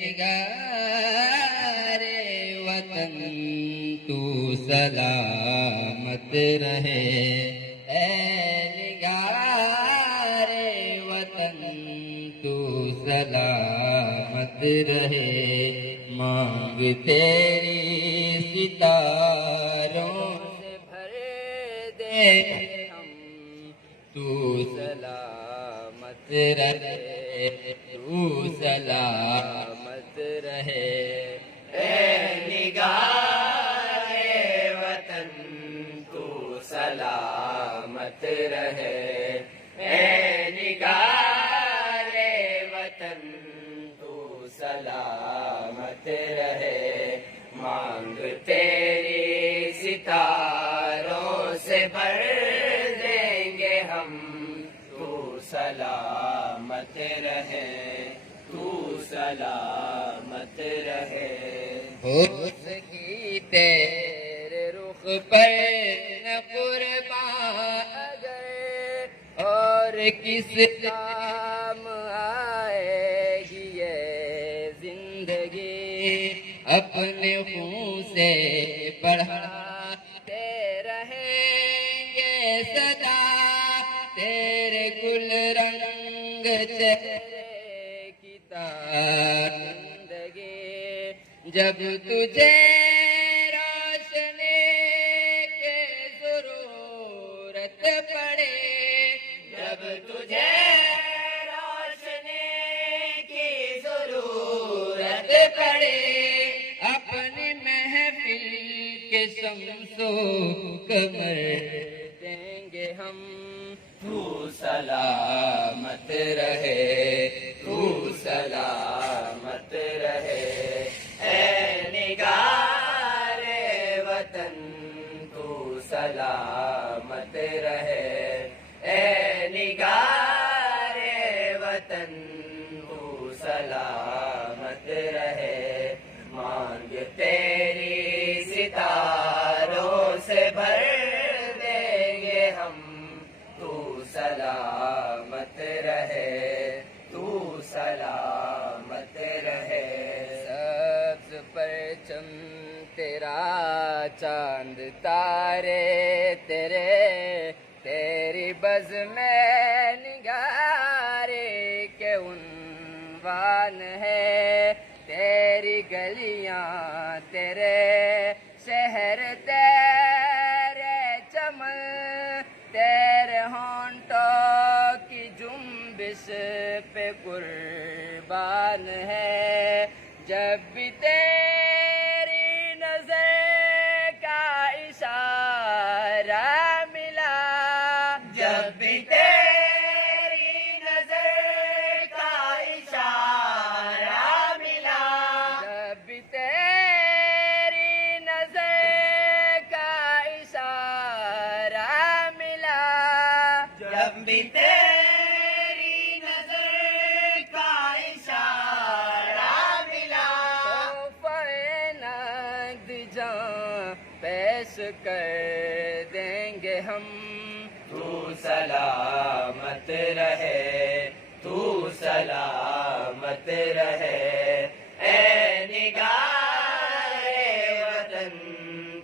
نگار وطن تو سلامت رہے، اے نگار وطن تو سلامت رہے، مانگ تیری ستاروں سے بھر دے ہم، تو سلامت رہے، تو سلامت رہے، اے نگار وطن تو سلامت رہے، اے نگار وطن تو سلامت رہے، مانگ تیری ستاروں سے بھر دیں گے ہم، تو سلامت رہے، تو سلامت رہے، ہو سکی تیرے رخ پر نہ قربان اگر اور کس کام آئے گی یہ زندگی، اپنے خون سے بڑھاتے رہیں گے سدا تیرے گل رنگ چہرے کی زندگی، جب تجھے روشنی کی ضرورت پڑے، جب تجھے روشنی کی ضرورت پڑے، اپنی محفل کے شمس و قمر دیں گے ہم، تو سلامت رہے، تو سلامت رہے، اے نگار وطن تو سلامت رہے، اے نگار وطن تو سلامت رہے، مانگ تیری ستاروں سے بھر دیں گے ہم، تو سلامت رہے، تو سلامت رہے، سبز پرچم تیرا چاند تارے تیرے، تیری بز میں نگارے کے عنوان ہے، تیری گلیاں تیرے شہر تیرے چمن، تیرے ہونٹوں کی جنبش پہ قربان ہے، جب بھی تیری نظر کا اشارہ ملا، جب بھی تیری نظر کا اشارہ ملا، جب بھی تیری نظر کا اشارہ ملا، جب بھی تیری نظر کا اشارہ ملا، تحفہ نقد جاں پیش کر دیں گے ہم، تو سلامت رہے، تو سلامت رہے، اے نگار وطن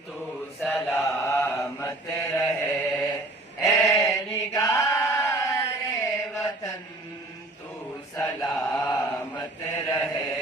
تو سلامت رہے، اے نگار وطن تو سلامت رہے،